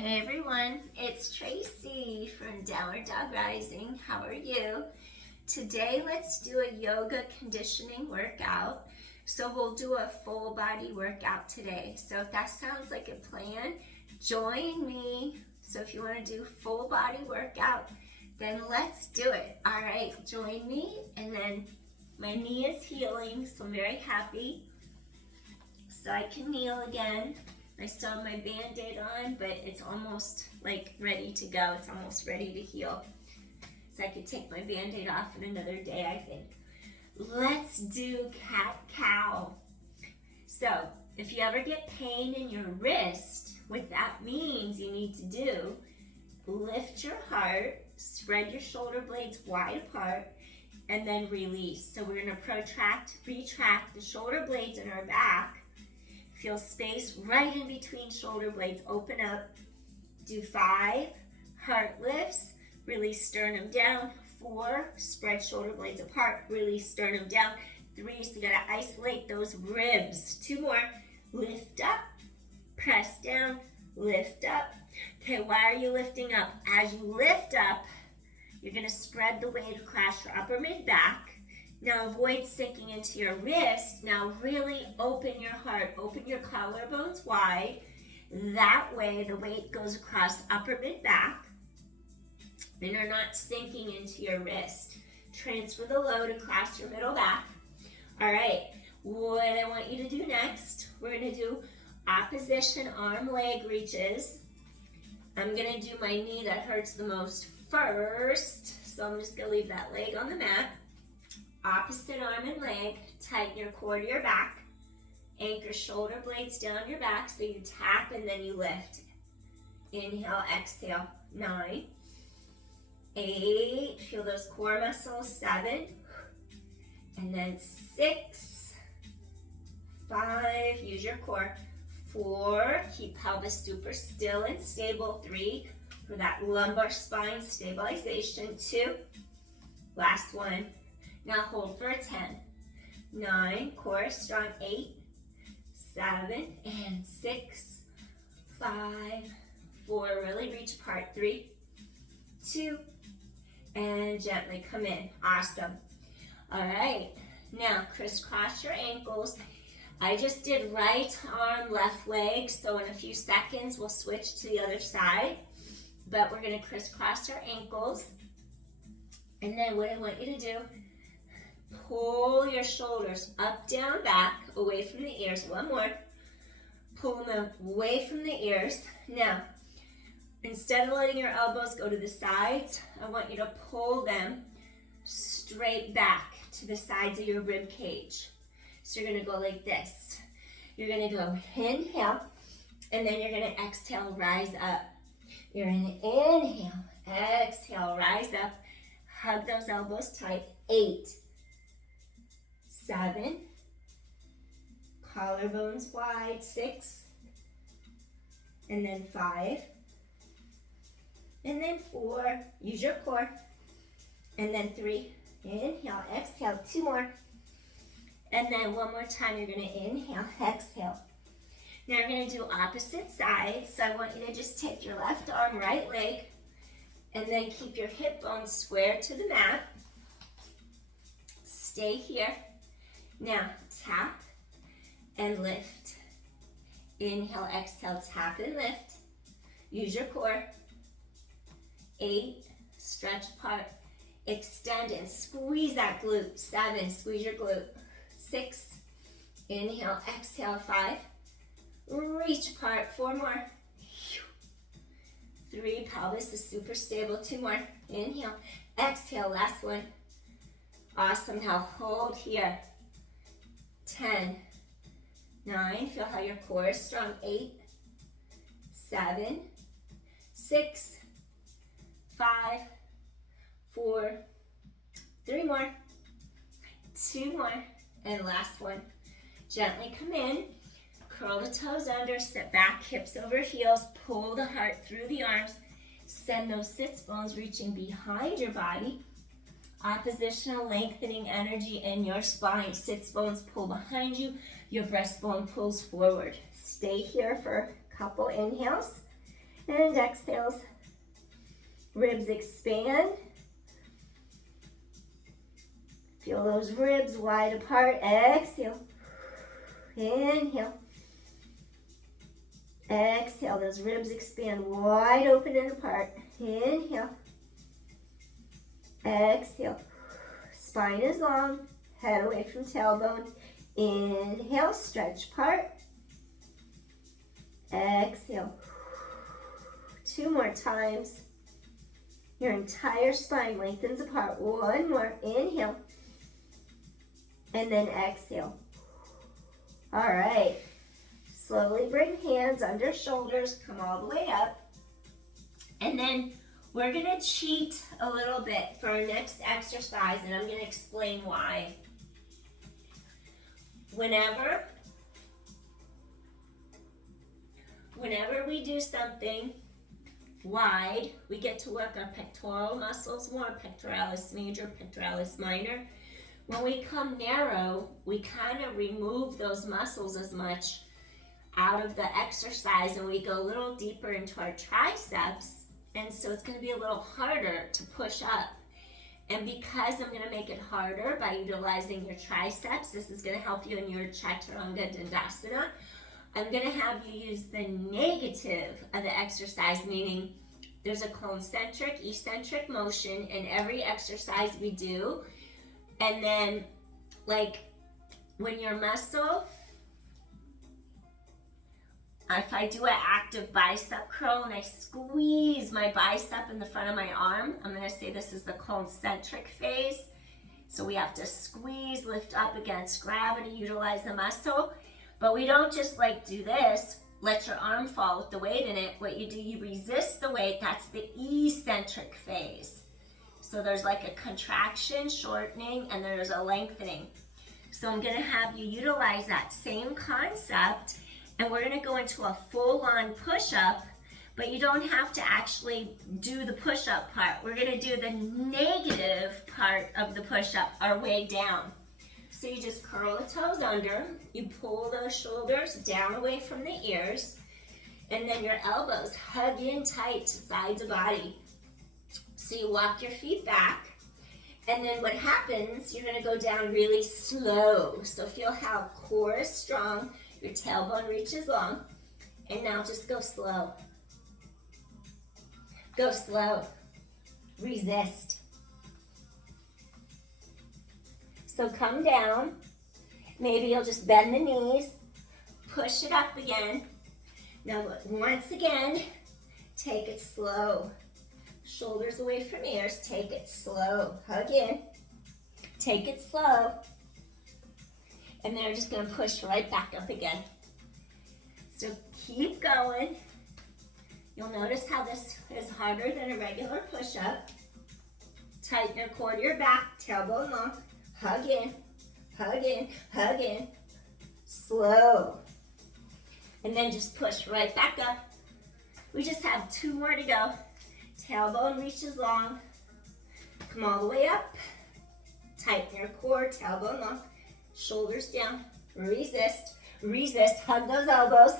Hey everyone, it's Tracy from Downward Dog Rising. How are you? Today let's do a yoga conditioning workout. So we'll do a full body workout today. So if that sounds like a plan, join me. So if you want to do full body workout, then let's do it. All right, join me. And then my knee is healing, so I'm very happy. So I can kneel again. I still have my Band-Aid on, but it's almost like ready to go. It's almost ready to heal. So I could take my Band-Aid off in another day, I think. Let's do cat-cow. So if you ever get pain in your wrist, what that means you need to do, lift your heart, spread your shoulder blades wide apart, and then release. So we're gonna retract the shoulder blades in our back. Feel space right in between shoulder blades. Open up. Do 5 heart lifts. Release sternum down. 4, spread shoulder blades apart. Release sternum down. 3, so you gotta isolate those ribs. 2 more. Lift up. Press down. Lift up. Okay, why are you lifting up? As you lift up, you're gonna spread the weight across your upper mid-back. Now avoid sinking into your wrist. Now really open your heart, open your collarbones wide. That way the weight goes across upper mid-back and you're not sinking into your wrist. Transfer the load across your middle back. All right, what I want you to do next, we're gonna do opposition arm leg reaches. I'm gonna do my knee that hurts the most first. So I'm just gonna leave that leg on the mat. Opposite arm and leg, tighten your core to your back. Anchor shoulder blades down your back so you tap and then you lift. Inhale, exhale. 9, 8, feel those core muscles. 7, and then 6, 5, use your core. 4, keep pelvis super still and stable. 3, for that lumbar spine stabilization. 2, last one. Now hold for a 10, 9, core strong. 8, 7, and 6, 5, 4, really reach apart. 3, 2, and gently come in. Awesome. All right, now crisscross your ankles. I just did right arm, left leg, so in a few seconds we'll switch to the other side, but we're gonna crisscross our ankles. And then what I want you to do, pull your shoulders up, down, back, away from the ears. One more. Pull them away from the ears. Now, instead of letting your elbows go to the sides, I want you to pull them straight back to the sides of your rib cage. So you're gonna go like this. You're gonna go inhale, and then you're gonna exhale, rise up. You're gonna inhale, exhale, rise up. Hug those elbows tight. 8, 7, collarbones wide. 6, and then 5, and then 4, use your core, and then 3, inhale, exhale. 2 more, and then one more time. You're going to inhale, exhale. Now you're going to do opposite sides, so I want you to just take your left arm, right leg, and then keep your hip bones square to the mat. Stay here. Now, tap and lift. Inhale, exhale, tap and lift. Use your core. 8, stretch apart. Extend and squeeze that glute. 7, squeeze your glute. 6, inhale, exhale. 5, reach apart. 4 more. 3, pelvis is super stable. 2 more. Inhale, exhale, last one. Awesome, now hold here. 10, 9, feel how your core is strong. 8, 7, 6, 5, 4, 3 more, 2 more, and last one. Gently come in, curl the toes under, sit back, hips over heels, pull the heart through the arms, send those sits bones reaching behind your body. Oppositional lengthening energy in your spine. Sits bones pull behind you. Your breastbone pulls forward. Stay here for a couple inhales. And exhales. Ribs expand. Feel those ribs wide apart. Exhale. Inhale. Exhale. Those ribs expand wide open and apart. Inhale. Exhale. Spine is long. Head away from tailbone. Inhale. Stretch apart. Exhale. 2 more times. Your entire spine lengthens apart. 1 more. Inhale. And then exhale. All right. Slowly bring hands under shoulders. Come all the way up. And then we're going to cheat a little bit for our next exercise, and I'm going to explain why. Whenever we do something wide, we get to work our pectoral muscles more, pectoralis major, pectoralis minor. When we come narrow, we kind of remove those muscles as much out of the exercise, and we go a little deeper into our triceps, and so it's going to be a little harder to push up. And because I'm going to make it harder by utilizing your triceps, this is going to help you in your Chaturanga Dandasana. I'm going to have you use the negative of the exercise, meaning there's a concentric, eccentric motion in every exercise we do. And then, like, when your muscle, if I do an active bicep curl and I squeeze my bicep in the front of my arm, I'm going to say this is the concentric phase. So we have to squeeze, lift up against gravity, utilize the muscle. But we don't just like do this, let your arm fall with the weight in it. What you do, you resist the weight. That's the eccentric phase. So there's like a contraction, shortening, and there's a lengthening. So I'm going to have you utilize that same concept, and we're going to go into a full-on push-up, but you don't have to actually do the push-up part. We're going to do the negative part of the push-up, our way down. So you just curl the toes under, you pull those shoulders down away from the ears, and then your elbows hug in tight to sides of body. So you walk your feet back, and then what happens, you're gonna go down really slow. So feel how core is strong, your tailbone reaches long, and now just go slow. Go slow, resist. So come down, maybe you'll just bend the knees, push it up again. Now once again, take it slow. Shoulders away from ears, take it slow. Hug in, take it slow. And then we're just gonna push right back up again. So keep going. You'll notice how this is harder than a regular push-up. Tighten your core to your back, tailbone long. Hug in, hug in, hug in. Slow. And then just push right back up. We just have 2 more to go. Tailbone reaches long. Come all the way up. Tighten your core, tailbone long. Shoulders down. Resist, resist. Hug those elbows.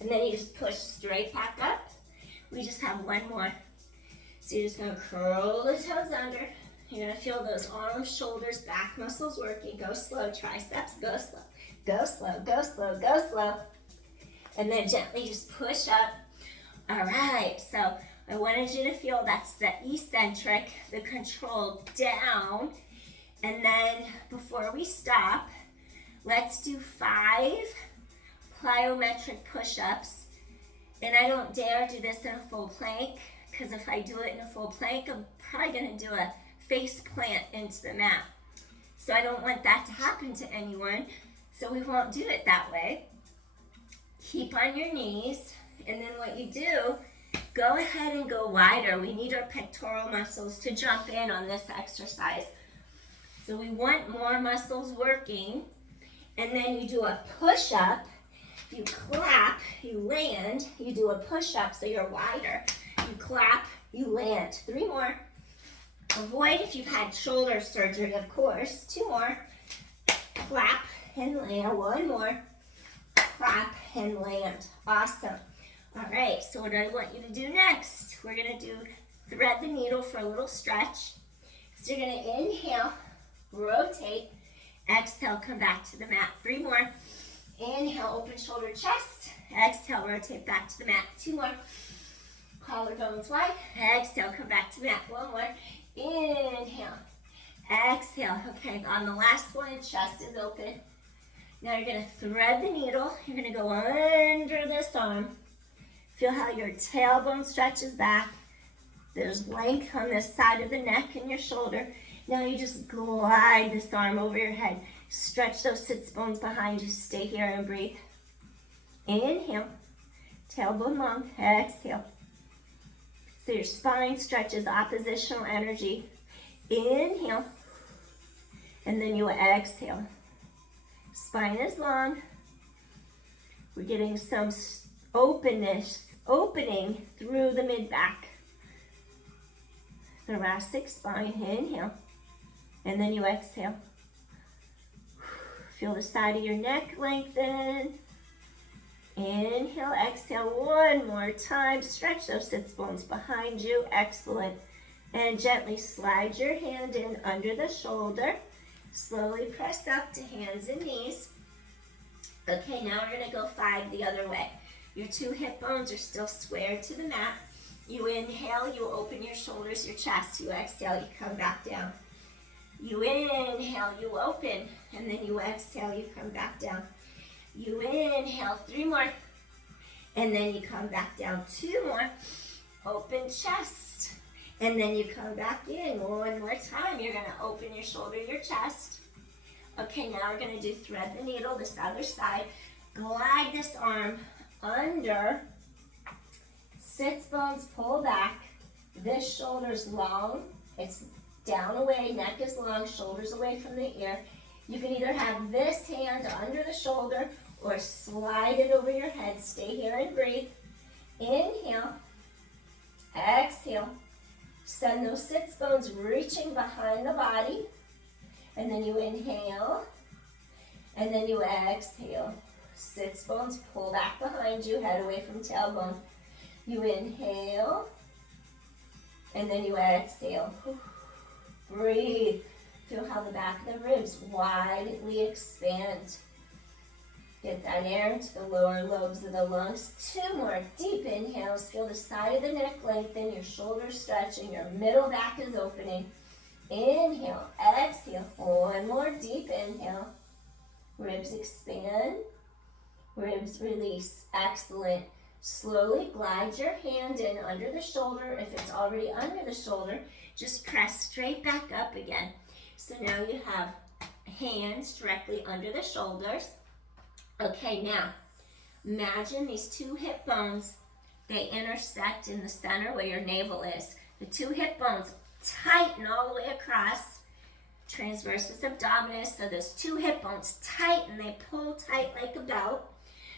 And then you just push straight back up. We just have 1 more. So you're just gonna curl the toes under. You're gonna feel those arms, shoulders, back muscles working. Go slow, triceps, go slow. Go slow, go slow, go slow. And then gently just push up. All right, so I wanted you to feel that's the eccentric, the control down. And then before we stop, let's do 5 plyometric push-ups. And I don't dare do this in a full plank, because if I do it in a full plank, I'm probably gonna do a face plant into the mat. So I don't want that to happen to anyone, so we won't do it that way. Keep on your knees, and then what you do, go ahead and go wider. We need our pectoral muscles to jump in on this exercise. So we want more muscles working, and then you do a push-up. You clap, you land, you do a push-up so you're wider. You clap, you land. 3 more. Avoid if you've had shoulder surgery, of course. 2 more. Clap and land. 1 more. Clap and land. Awesome. All right, so what I want you to do next, we're gonna do thread the needle for a little stretch. So you're gonna inhale, rotate, exhale, come back to the mat. 3 more. Inhale, open shoulder, chest. Exhale, rotate back to the mat. 2 more. Collarbones wide. Exhale, come back to the mat. 1 more. Inhale, exhale. Okay, on the last one, chest is open. Now you're gonna thread the needle. You're gonna go under this arm. Feel how your tailbone stretches back. There's length on this side of the neck and your shoulder. Now you just glide this arm over your head. Stretch those sits bones behind you. Stay here and breathe. Inhale, tailbone long, exhale. So your spine stretches oppositional energy. Inhale, and then you exhale. Spine is long. We're getting some opening through the mid-back. Thoracic spine, inhale, and then you exhale. Feel the side of your neck lengthen. Inhale, exhale, 1 more time. Stretch those sits bones behind you, excellent. And gently slide your hand in under the shoulder. Slowly press up to hands and knees. Okay, now we're gonna go 5 the other way. Your 2 hip bones are still squared to the mat. You inhale, you open your shoulders, your chest. You exhale, you come back down. You inhale, you open, and then you exhale, you come back down. You inhale, 3 more, and then you come back down. 2 more, open chest, and then you come back in. 1 more time, you're gonna open your shoulder, your chest. Okay, now we're gonna do thread the needle, this other side. Glide this arm under, sits bones pull back, this shoulder's long, it's down away, neck is long, shoulders away from the ear. You can either have this hand under the shoulder or slide it over your head. Stay here and breathe. Inhale, exhale. Send those sits bones reaching behind the body. And then you inhale, and then you exhale. Sits bones pull back behind you, head away from tailbone. You inhale, and then you exhale. Breathe. Feel how the back of the ribs widely expand. Get that air into the lower lobes of the lungs. 2 more deep inhales. Feel the side of the neck lengthen, your shoulders stretching, your middle back is opening. Inhale, exhale. 1 more deep inhale. Ribs expand, ribs release. Excellent. Slowly glide your hand in under the shoulder. If it's already under the shoulder, just press straight back up again. So now you have hands directly under the shoulders. Okay, now imagine these 2 hip bones. They intersect in the center where your navel is. The 2 hip bones tighten all the way across. Transversus abdominis. So those 2 hip bones tighten. They pull tight like a belt.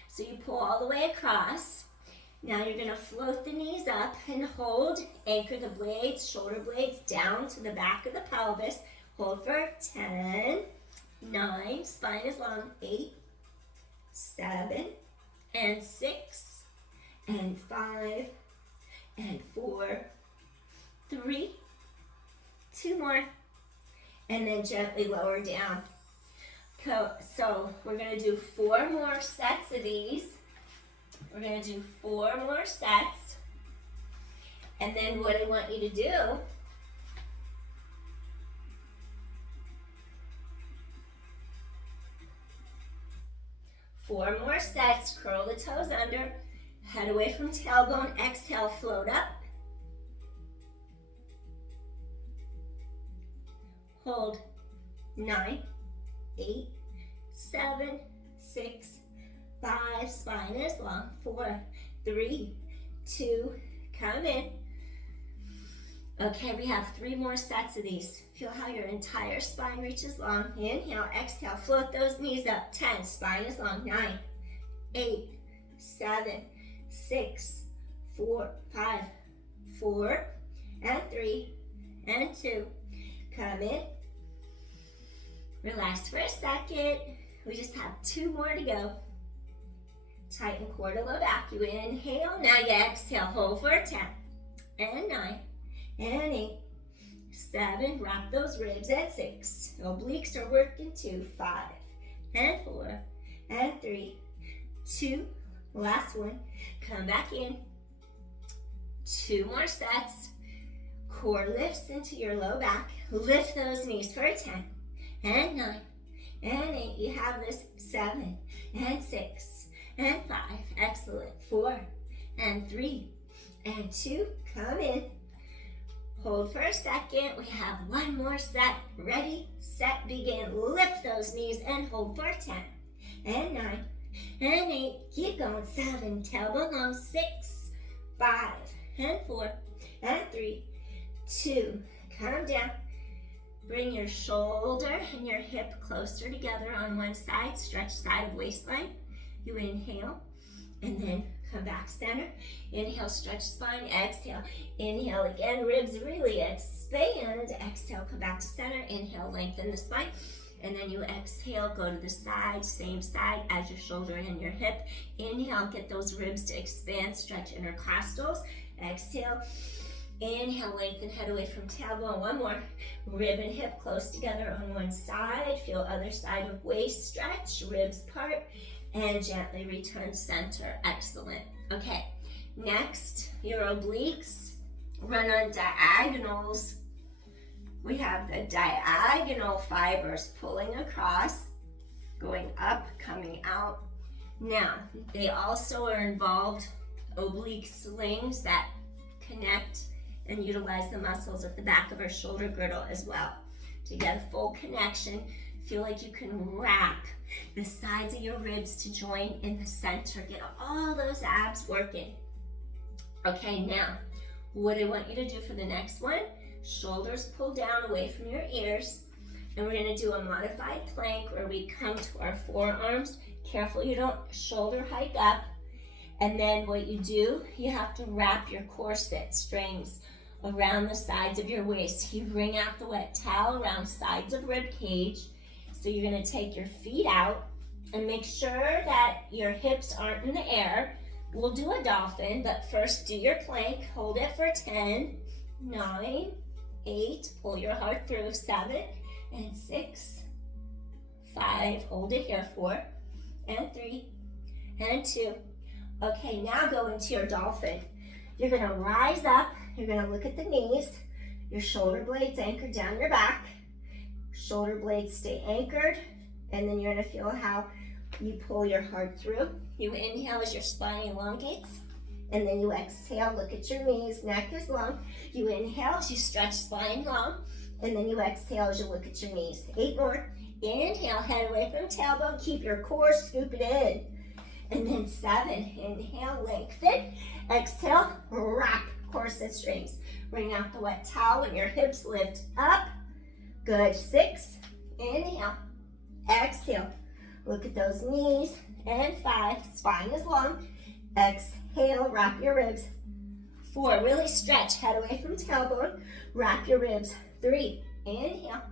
So you pull all the way across. Now you're going to float the knees up and hold. Anchor the blades, shoulder blades down to the back of the pelvis. Hold for 10, 9, spine is long, 8, 7, and 6, and 5, and 4, 3, 2 more, and then gently lower down. So we're going to do 4 more sets of these. We're going to do 4 more sets. And then what I want you to do, 4 more sets. Curl the toes under, head away from tailbone, exhale, float up. Hold. 9, 8, 7, 6, 5, spine is long. 4, 3, 2, come in. Okay, we have 3 more sets of these. Feel how your entire spine reaches long. Inhale, exhale, float those knees up. 10, spine is long. 9, 8, 7, 6, 4, 5, 4, and 3, and 2. Come in. Relax for a second. We just have 2 more to go. Tighten core to low back. You inhale, now you exhale, hold for 10, and 9, and 8, 7, wrap those ribs, and 6, obliques are working 2, 5, and 4, and 3, 2, last one, come back in, 2 more sets, core lifts into your low back, lift those knees for 10, and 9, and 8, you have this, 7, and 6, and 5, excellent, 4, and 3, and 2, come in, hold for a second, we have one more set, ready, set, begin, lift those knees and hold for 10, and 9, and 8, keep going, 7, tailbone long, 6, 5, and 4, and 3, 2, come down, bring your shoulder and your hip closer together on one side, stretch side of waistline, you inhale, and then come back center, inhale, stretch spine, exhale, inhale again, ribs really expand, exhale, come back to center, inhale, lengthen the spine, and then you exhale, go to the side, same side as your shoulder and your hip, inhale, get those ribs to expand, stretch intercostals, exhale, inhale, lengthen head away from tailbone, one more, rib and hip close together on one side, feel other side of waist stretch, ribs part, and gently return center, excellent. Okay, next, your obliques, run on diagonals. We have the diagonal fibers pulling across, going up, coming out. Now, they also are involved oblique slings that connect and utilize the muscles at the back of our shoulder girdle as well. To get a full connection, feel like you can wrap the sides of your ribs to join in the center. Get all those abs working. Okay, now, what I want you to do for the next one, shoulders pull down away from your ears, and we're gonna do a modified plank where we come to our forearms. Careful you don't shoulder hike up. And then what you do, you have to wrap your corset strings around the sides of your waist. You bring out the wet towel around sides of rib cage. So you're gonna take your feet out and make sure that your hips aren't in the air. We'll do a dolphin, but first do your plank. Hold it for 10, 9, 8, pull your heart through, 7, and 6, 5, hold it here, 4, and 3, and 2. Okay, now go into your dolphin. You're gonna rise up, you're gonna look at the knees, your shoulder blades anchored down your back, shoulder blades stay anchored, and then you're gonna feel how you pull your heart through. You inhale as your spine elongates, and then you exhale, look at your knees, neck is long. You inhale as you stretch spine long, and then you exhale as you look at your knees. 8 more. Inhale, head away from tailbone, keep your core, scoop it in. And then 7, inhale, lengthen, exhale, wrap corset strings. Bring out the wet towel when your hips lift up. Good, 6, inhale, exhale, look at those knees, and 5, spine is long, exhale, wrap your ribs. 4, really stretch, head away from tailbone, wrap your ribs. 3, inhale,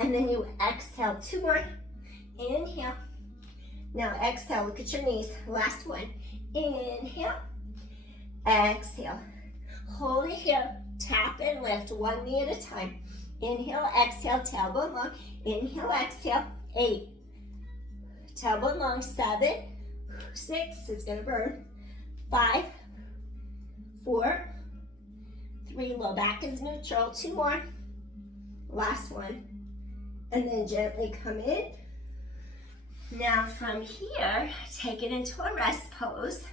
and then you exhale, 2 more, inhale. Now exhale, look at your knees, last one, inhale, exhale, hold it here, tap and lift, one knee at a time. Inhale, exhale, tailbone long, inhale, exhale, 8, tailbone long, 7, 6, it's gonna burn, 5, 4, 3, low back is neutral, 2 more, last one, and then gently come in. Now from here, take it into a rest pose.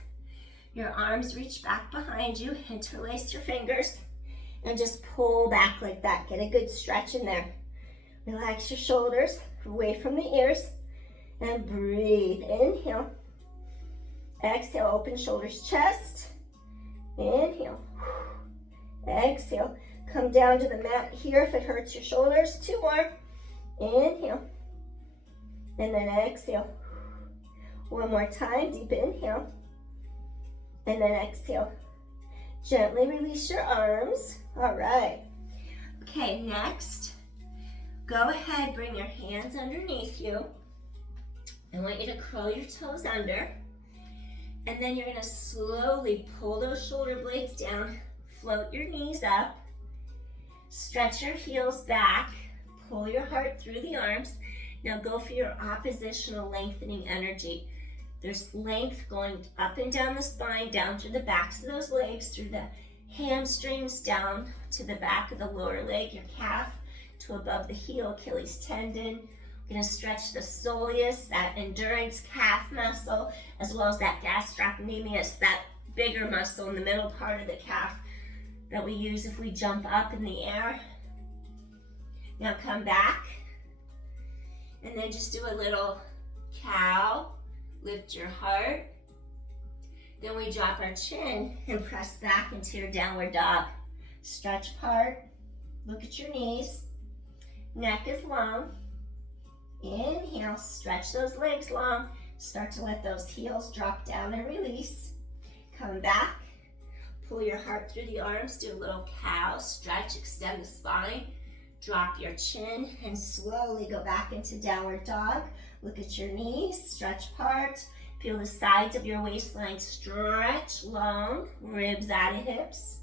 Your arms reach back behind you, interlace your fingers, and just pull back like that. Get a good stretch in there. Relax your shoulders away from the ears, and breathe. Inhale, exhale, open shoulders, chest, inhale, exhale. Come down to the mat here if it hurts your shoulders. 2 more, inhale, and then exhale. One more time, deep inhale, and then exhale. Gently release your arms. All right. Okay, next, go ahead, bring your hands underneath you. I want you to curl your toes under. And then you're gonna slowly pull those shoulder blades down, float your knees up, stretch your heels back, pull your heart through the arms. Now go for your oppositional lengthening energy. There's length going up and down the spine, down through the backs of those legs, through the hamstrings, down to the back of the lower leg, your calf, to above the heel, Achilles tendon. We're gonna stretch the soleus, that endurance calf muscle, as well as that gastrocnemius, that bigger muscle in the middle part of the calf that we use if we jump up in the air. Now come back, and then just do a little cow, lift your heart. Then we drop our chin and press back into your downward dog. Stretch apart, look at your knees, neck is long. Inhale, stretch those legs long. Start to let those heels drop down and release. Come back, pull your heart through the arms, do a little cow, stretch, extend the spine. Drop your chin and slowly go back into downward dog. Look at your knees, stretch apart. Feel the sides of your waistline stretch long, ribs out of hips.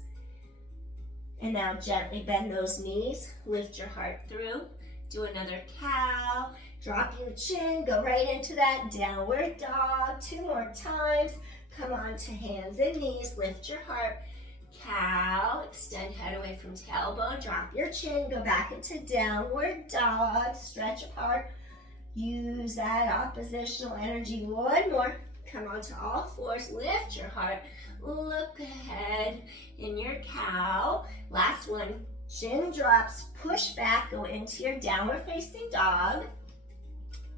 And now gently bend those knees, lift your heart through. Do another cow, drop your chin, go right into that downward dog. 2 more times. Come on to hands and knees, lift your heart. Cow, extend head away from tailbone, drop your chin, go back into downward dog, stretch apart. Use that oppositional energy. 1 more. Come onto all fours, lift your heart, look ahead in your cow. Last one, chin drops, push back, go into your downward facing dog.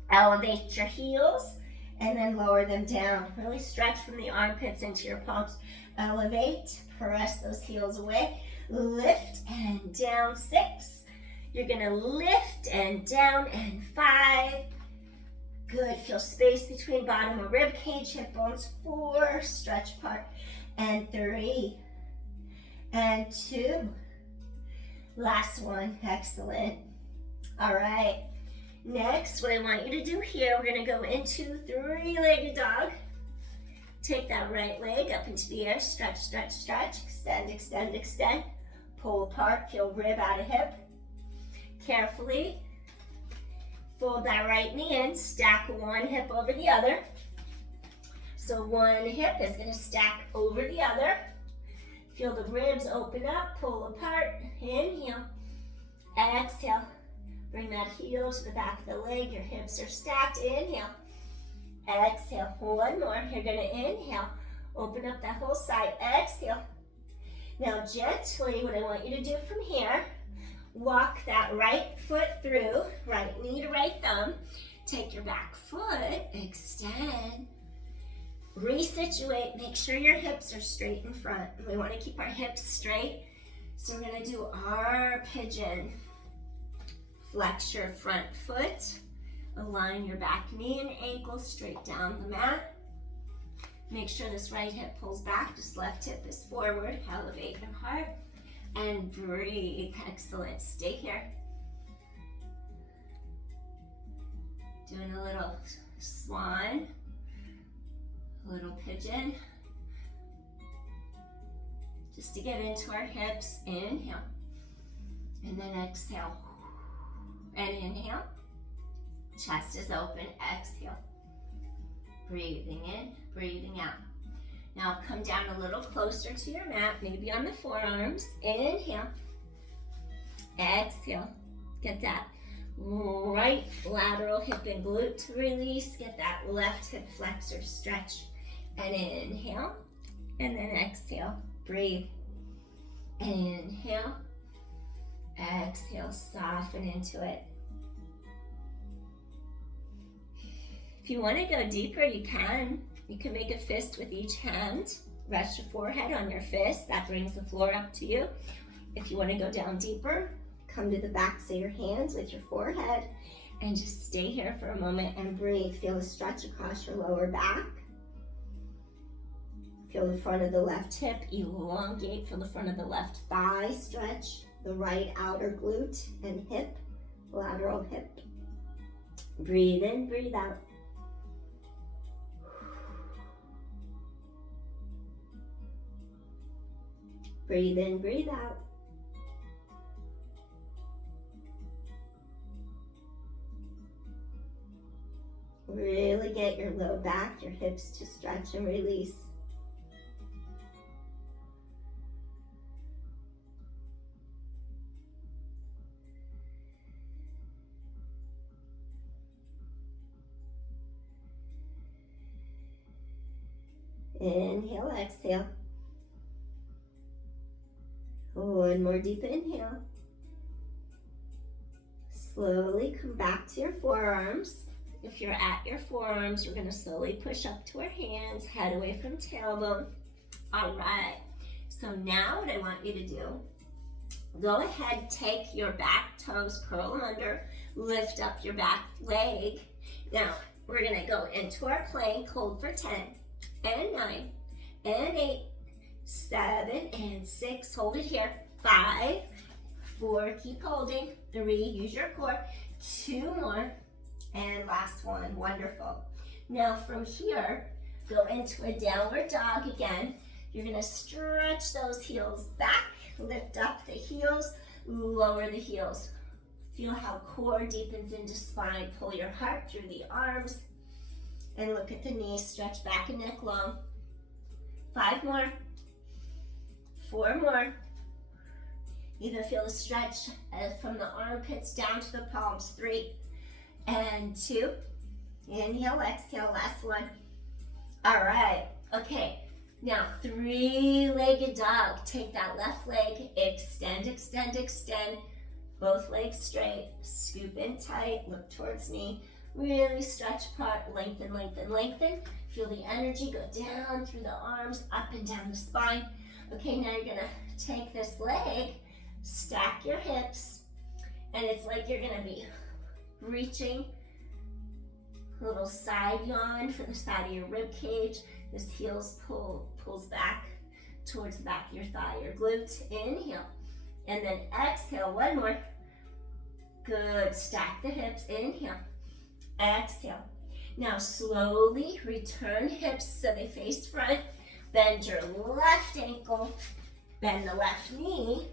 Elevate your heels and then lower them down. Really stretch from the armpits into your palms. Elevate, press those heels away, lift and down. 6. You're gonna lift and down, and 5. Good, feel space between bottom of rib cage, hip bones. 4, stretch apart, and 3, and 2. Last one, excellent. All right, next, what I want you to do here, we're gonna go into 3-legged dog. Take that right leg up into the air, stretch, stretch, stretch, extend, extend, extend. Pull apart, feel rib out of hip. Carefully fold that right knee in, stack one hip over the other. So one hip is gonna stack over the other. Feel the ribs open up, pull apart, inhale, exhale. Bring that heel to the back of the leg, your hips are stacked, inhale. Exhale, 1 more. You're gonna inhale, open up that whole side, exhale. Now gently, what I want you to do from here, walk that right foot through, right knee to right thumb. Take your back foot, extend, resituate, make sure your hips are straight in front. We wanna keep our hips straight. So we're gonna do our pigeon. Flex your front foot. Align your back knee and ankle straight down the mat. Make sure this right hip pulls back, this left hip is forward. Elevate your heart and breathe. Excellent, stay here. Doing a little swan, a little pigeon. Just to get into our hips, inhale. And then exhale. And inhale. Chest is open, exhale. Breathing in, breathing out. Now come down a little closer to your mat, maybe on the forearms. Inhale, exhale. Get that right lateral hip and glute to release. Get that left hip flexor stretch. And inhale, and then exhale. Breathe. Inhale, exhale, soften into it. If you want to go deeper, you can. You can make a fist with each hand. Rest your forehead on your fist. That brings the floor up to you. If you want to go down deeper, come to the backs of your hands with your forehead and just stay here for a moment and breathe. Feel a stretch across your lower back. Feel the front of the left hip elongate. Feel the front of the left thigh stretch. The right outer glute and hip, lateral hip. Breathe in, breathe out. Breathe in, breathe out. Really get your low back, your hips to stretch and release. Inhale, exhale. One more deep inhale. Slowly come back to your forearms. If you're at your forearms, we're gonna slowly push up to our hands, head away from tailbone. All right, so now what I want you to do, go ahead, take your back toes, curl them under, lift up your back leg. Now, we're gonna go into our plank, hold for 10, and 9, and 8, 7, and 6, hold it here, 5, 4, keep holding, 3, use your core, 2 more, and last one, wonderful. Now from here, go into a downward dog again. You're gonna stretch those heels back, lift up the heels, lower the heels. Feel how core deepens into spine. Pull your heart through the arms, and look at the knees, stretch back and neck long. 5 more, 4 more. Even feel the stretch from the armpits down to the palms. 3 and 2. Inhale, exhale, last one. All right, okay. Now 3-legged dog. Take that left leg, extend, extend, extend. Both legs straight, scoop in tight, look towards me. Really stretch apart, lengthen, lengthen, lengthen. Feel the energy go down through the arms, up and down the spine. Okay, now you're gonna take this leg, stack your hips, and it's like you're gonna be reaching, a little side yawn for the side of your rib cage. This heels pulls back towards the back of your thigh, your glute. Inhale, and then exhale, one more. Good, stack the hips, inhale, exhale. Now slowly return hips so they face front. Bend your left ankle, bend the left knee.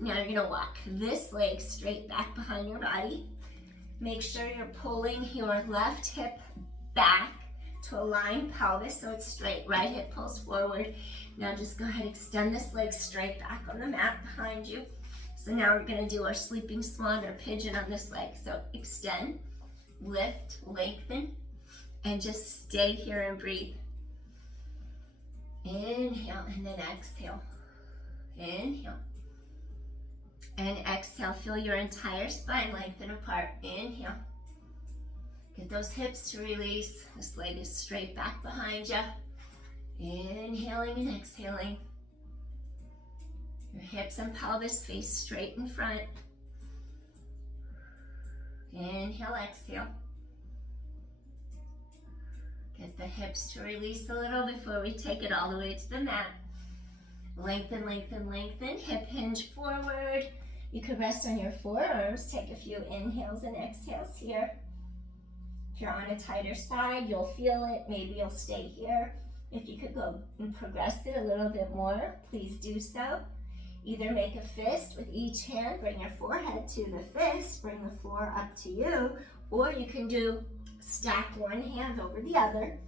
Now you're gonna walk this leg straight back behind your body. Make sure you're pulling your left hip back to align pelvis so it's straight. Right hip pulls forward. Now just go ahead, extend this leg straight back on the mat behind you. So now we're gonna do our sleeping swan or pigeon on this leg. So extend, lift, lengthen, and just stay here and breathe. Inhale and then exhale. Inhale. And exhale, feel your entire spine lengthen apart. Inhale. Get those hips to release. This leg is straight back behind you. Inhaling and exhaling. Your hips and pelvis face straight in front. Inhale, exhale. Get the hips to release a little before we take it all the way to the mat. Lengthen, lengthen, lengthen. Hip hinge forward. You could rest on your forearms. Take a few inhales and exhales here. If you're on a tighter side, you'll feel it. Maybe you'll stay here. If you could go and progress it a little bit more, please do so. Either make a fist with each hand, bring your forehead to the fist, bring the floor up to you, or you can do stack one hand over the other,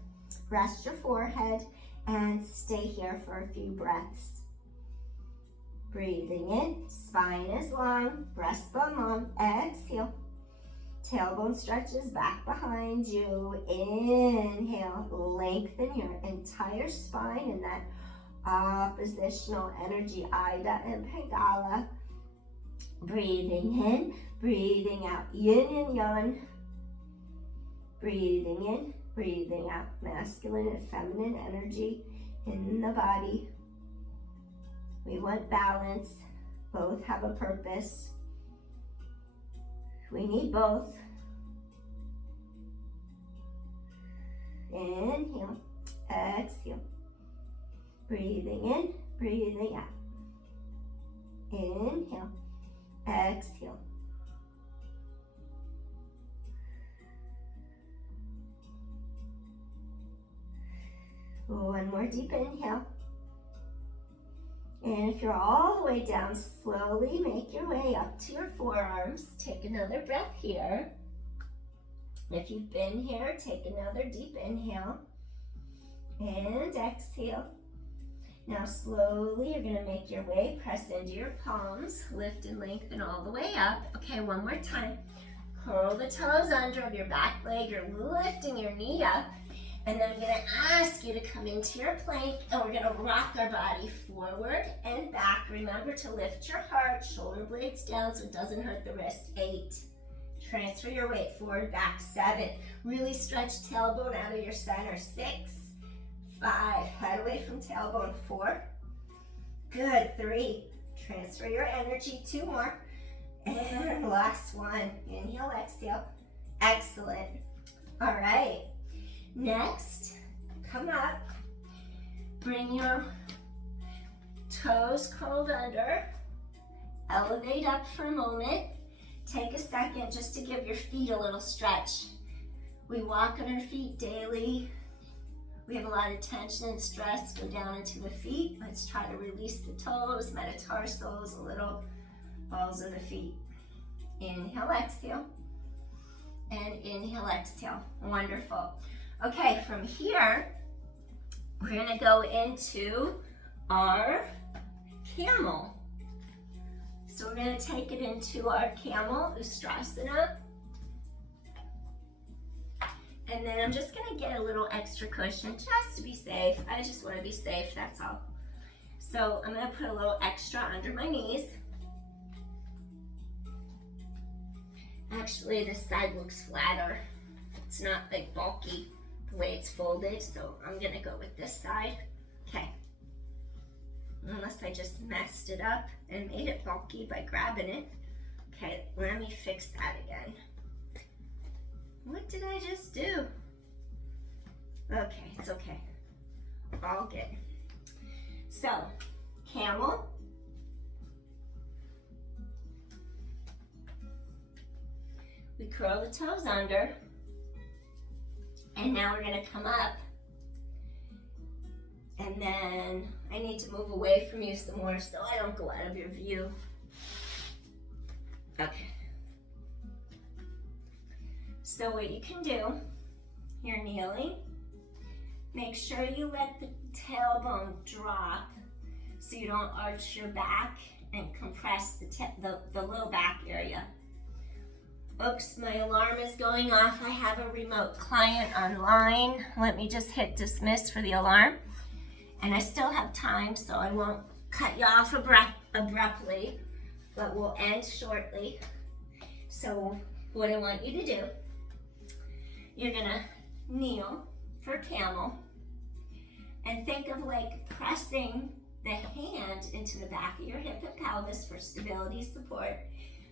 rest your forehead, and stay here for a few breaths. Breathing in, spine is long, breastbone long, exhale. Tailbone stretches back behind you. Inhale, lengthen your entire spine in that oppositional energy, Ida and Pingala. Breathing in, breathing out, yin and yang. Breathing in, breathing out, masculine and feminine energy in the body. We want balance. Both have a purpose. We need both. Inhale, exhale. Breathing in, breathing out. Inhale, exhale. One more deep inhale. And if you're all the way down, slowly make your way up to your forearms. Take another breath here. If you've been here, take another deep inhale and exhale. Now slowly you're gonna make your way, press into your palms, lift and lengthen all the way up. Okay, one more time. Curl the toes under of your back leg. You're lifting your knee up. And then I'm gonna ask you to come into your plank, and we're gonna rock our body forward and back. Remember to lift your heart, shoulder blades down so it doesn't hurt the wrist. 8. Transfer your weight forward, back. 7. Really stretch tailbone out of your center. 6. 5. Head away from tailbone. 4. Good. 3. Transfer your energy. 2 more. And last one. Inhale, exhale. Excellent. All right. Next, come up. Bring your toes curled under. Elevate up for a moment. Take a second just to give your feet a little stretch. We walk on our feet daily. We have a lot of tension and stress go down into the feet. Let's try to release the toes, metatarsals, a little balls of the feet. Inhale, exhale. And inhale, exhale. Wonderful. Okay, from here, we're gonna go into our camel. So we're gonna take it into our camel Ustrasana. And then I'm just gonna get a little extra cushion just to be safe. I just wanna be safe, that's all. So I'm gonna put a little extra under my knees. Actually, this side looks flatter. It's not like bulky the way it's folded, so I'm gonna go with this side. Okay. Unless I just messed it up and made it bulky by grabbing it. Okay, let me fix that again. What did I just do? Okay, it's okay. All good. So, camel. We curl the toes under. And now we're gonna come up. And then I need to move away from you some more so I don't go out of your view. Okay. So what you can do, you're kneeling. Make sure you let the tailbone drop so you don't arch your back and compress the low back area. Oops, my alarm is going off. I have a remote client online. Let me just hit dismiss for the alarm. And I still have time, so I won't cut you off abruptly, but we'll end shortly. So what I want you to do, you're gonna kneel for camel and think of like pressing the hand into the back of your hip and pelvis for stability support.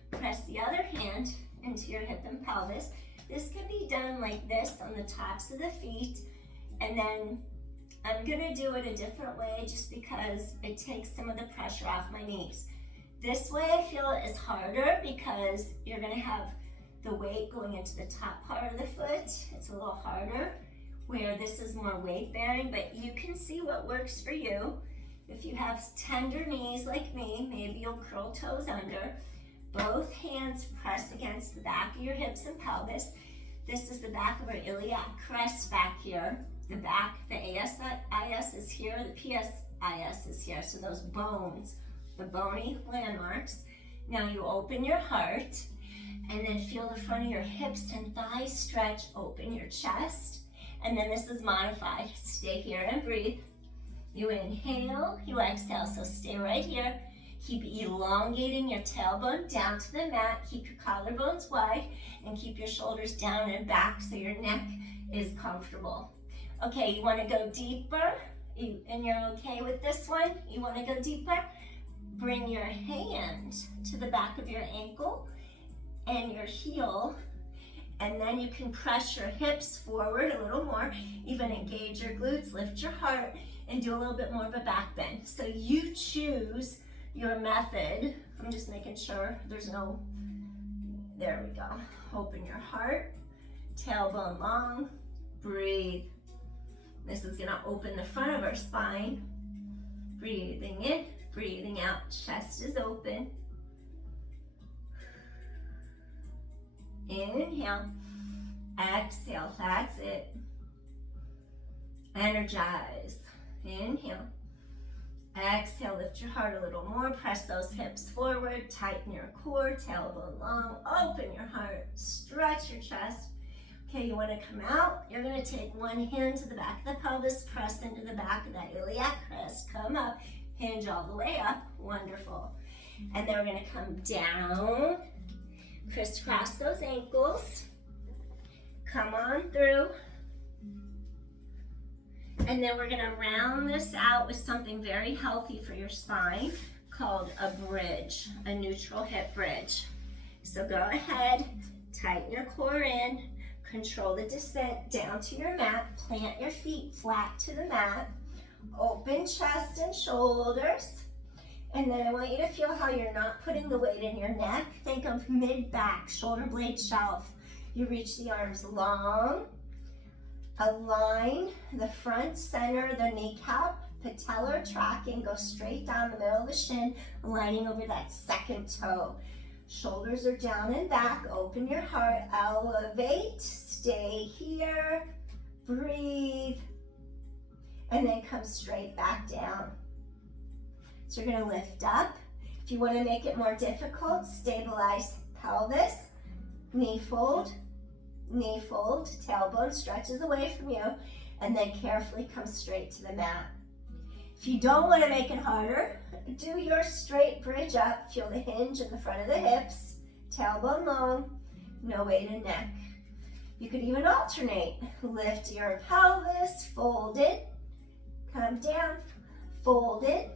Press the other hand into your hip and pelvis. This can be done like this on the tops of the feet, and then I'm gonna do it a different way just because it takes some of the pressure off my knees. This way I feel it is harder because you're gonna have the weight going into the top part of the foot. It's a little harder, where this is more weight bearing, but you can see what works for you. If you have tender knees like me, maybe you'll curl toes under. Both hands press against the back of your hips and pelvis. This is the back of our iliac crest back here. The back, the ASIS is here, the PSIS is here. So those bones, the bony landmarks. Now you open your heart and then feel the front of your hips and thighs stretch, open your chest. And then this is modified. Stay here and breathe. You inhale, you exhale, so stay right here. Keep elongating your tailbone down to the mat. Keep your collarbones wide and keep your shoulders down and back so your neck is comfortable. Okay, you wanna go deeper, and you're okay with this one? You wanna go deeper? Bring your hand to the back of your ankle and your heel, and then you can press your hips forward a little more, even engage your glutes, lift your heart, and do a little bit more of a back bend. So you choose your method. I'm just making sure there's no, there we go. Open your heart, tailbone long, breathe. This is gonna open the front of our spine. Breathing in, Breathing out, chest is open. Inhale, exhale, that's it. Energize. Inhale. Exhale, lift your heart a little more. Press those hips forward. Tighten your core, tailbone long. Open your heart. Stretch your chest. Okay, you want to come out. You're going to take one hand to the back of the pelvis. Press into the back of that iliac crest. Come up. Hinge all the way up. Wonderful. And then we're going to come down. Crisscross those ankles. Come on through. And then we're gonna round this out with something very healthy for your spine called a bridge, a neutral hip bridge. So go ahead, tighten your core in, control the descent down to your mat, plant your feet flat to the mat, open chest and shoulders. And then I want you to feel how you're not putting the weight in your neck. Think of mid-back, shoulder blade shelf. You reach the arms long. Align the front, center, the kneecap, patellar tracking. Go straight down the middle of the shin, aligning over that second toe. Shoulders are down and back. Open your heart. Elevate. Stay here. Breathe. And then come straight back down. So you're going to lift up. If you want to make it more difficult, stabilize pelvis, knee fold, tailbone stretches away from you, and then carefully come straight to the mat. If you don't want to make it harder, do your straight bridge up. Feel the hinge in the front of the hips, tailbone long, no weight in neck. You could even alternate. Lift your pelvis, fold it, come down, fold it,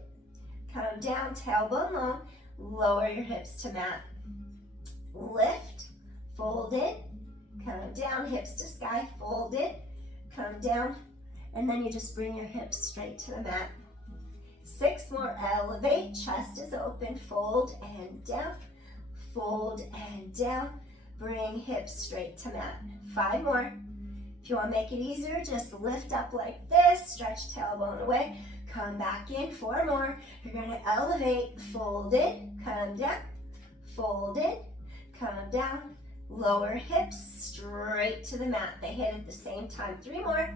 come down, tailbone long, lower your hips to mat. Lift, fold it, come down, hips to sky, fold it, come down, and then you just bring your hips straight to the mat. 6 more, elevate, chest is open, fold and down, bring hips straight to mat. 5 more. If you want to make it easier, just lift up like this, stretch tailbone away, come back in. 4 more. You're going to elevate, fold it, come down, fold it, come down, lower hips straight to the mat. They hit at the same time. 3 more.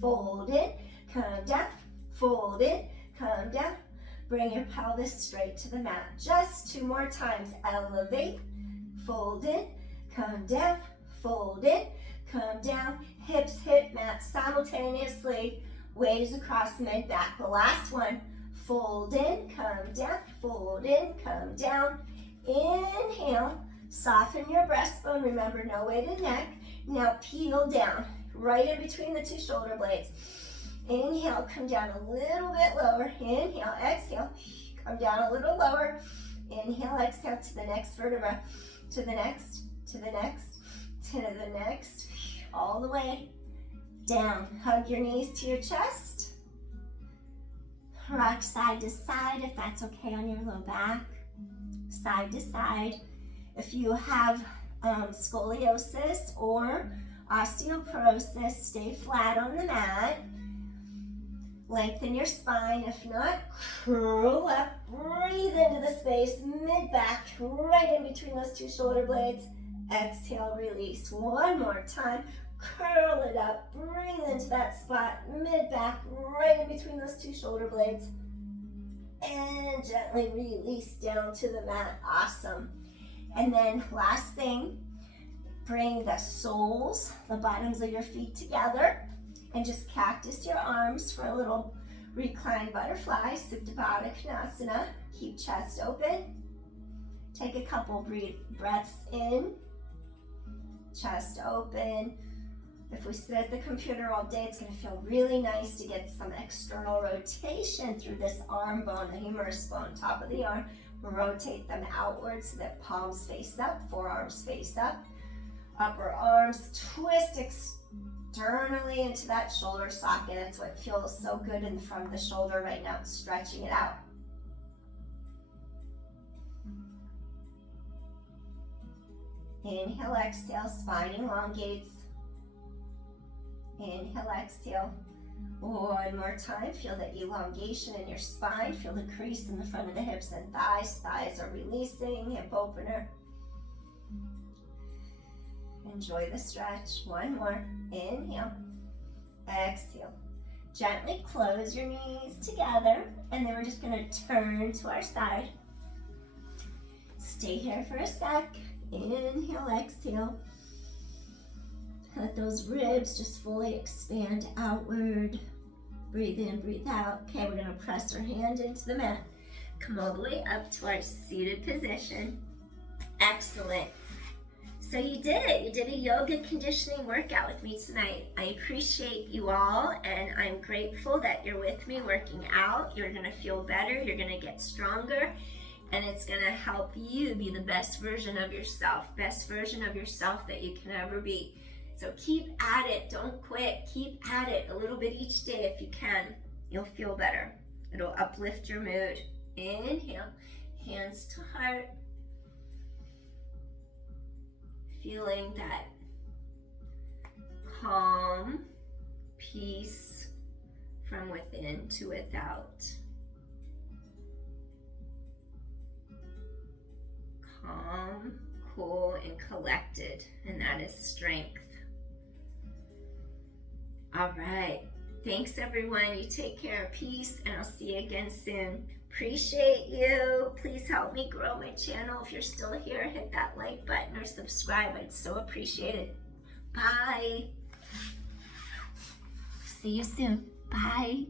Fold it, come down, fold it, come down. Bring your pelvis straight to the mat. Just 2 more times. Elevate, fold it, come down, fold it, come down. Hips hit mat simultaneously. Weight is across mid-back. The last one. Fold in, come down, fold in, come down. Inhale. Soften your breastbone. Remember, no weight in neck. Now peel down, right in between the 2 shoulder blades. Inhale, come down a little bit lower. Inhale, exhale, come down a little lower. Inhale, exhale to the next vertebra, to the next, to the next, to the next, all the way down. Hug your knees to your chest. Rock side to side if that's okay on your low back. Side to side. If you have scoliosis or osteoporosis, stay flat on the mat. Lengthen your spine. If not, curl up. Breathe into the space, mid-back, right in between those 2 shoulder blades. Exhale, release. 1 more time. Curl it up. Breathe into that spot, mid-back, right in between those 2 shoulder blades. And gently release down to the mat. Awesome. And then last thing, bring the soles, the bottoms of your feet together, and just cactus your arms for a little reclined butterfly, Supta Baddha Konasana. Keep chest open. Take a couple breaths in, chest open. If we sit at the computer all day, it's going to feel really nice to get some external rotation through this arm bone, the humerus bone, top of the arm. Rotate them outwards so that palms face up, forearms face up. Upper arms twist externally into that shoulder socket. That's what feels so good in the front of the shoulder right now. It's stretching it out. Inhale, exhale, spine elongates. Inhale, exhale, One more time. Feel the elongation in your spine. Feel the crease in the front of the hips and thighs. Thighs are releasing. Hip opener. Enjoy the stretch. One more. Inhale. Exhale. Gently close your knees together, and then we're just going to turn to our side. Stay here for a sec. Inhale, exhale. Let those ribs just fully expand outward. Breathe in, breathe out. Okay, we're going to press our hand into the mat. Come all the way up to our seated position. Excellent. So you did it. You did a yoga conditioning workout with me tonight. I appreciate you all, and I'm grateful that you're with me working out. You're going to feel better. You're going to get stronger, and it's going to help you be the best version of yourself that you can ever be. So keep at it. Don't quit. Keep at it a little bit each day if you can. You'll feel better. It'll uplift your mood. Inhale, hands to heart. Feeling that calm, peace from within to without. Calm, cool, and collected, and that is strength. All right. Thanks, everyone. You take care. Peace, and I'll see you again soon. Appreciate you. Please help me grow my channel. If you're still here, hit that like button or subscribe. I'd so appreciate it. Bye. See you soon. Bye.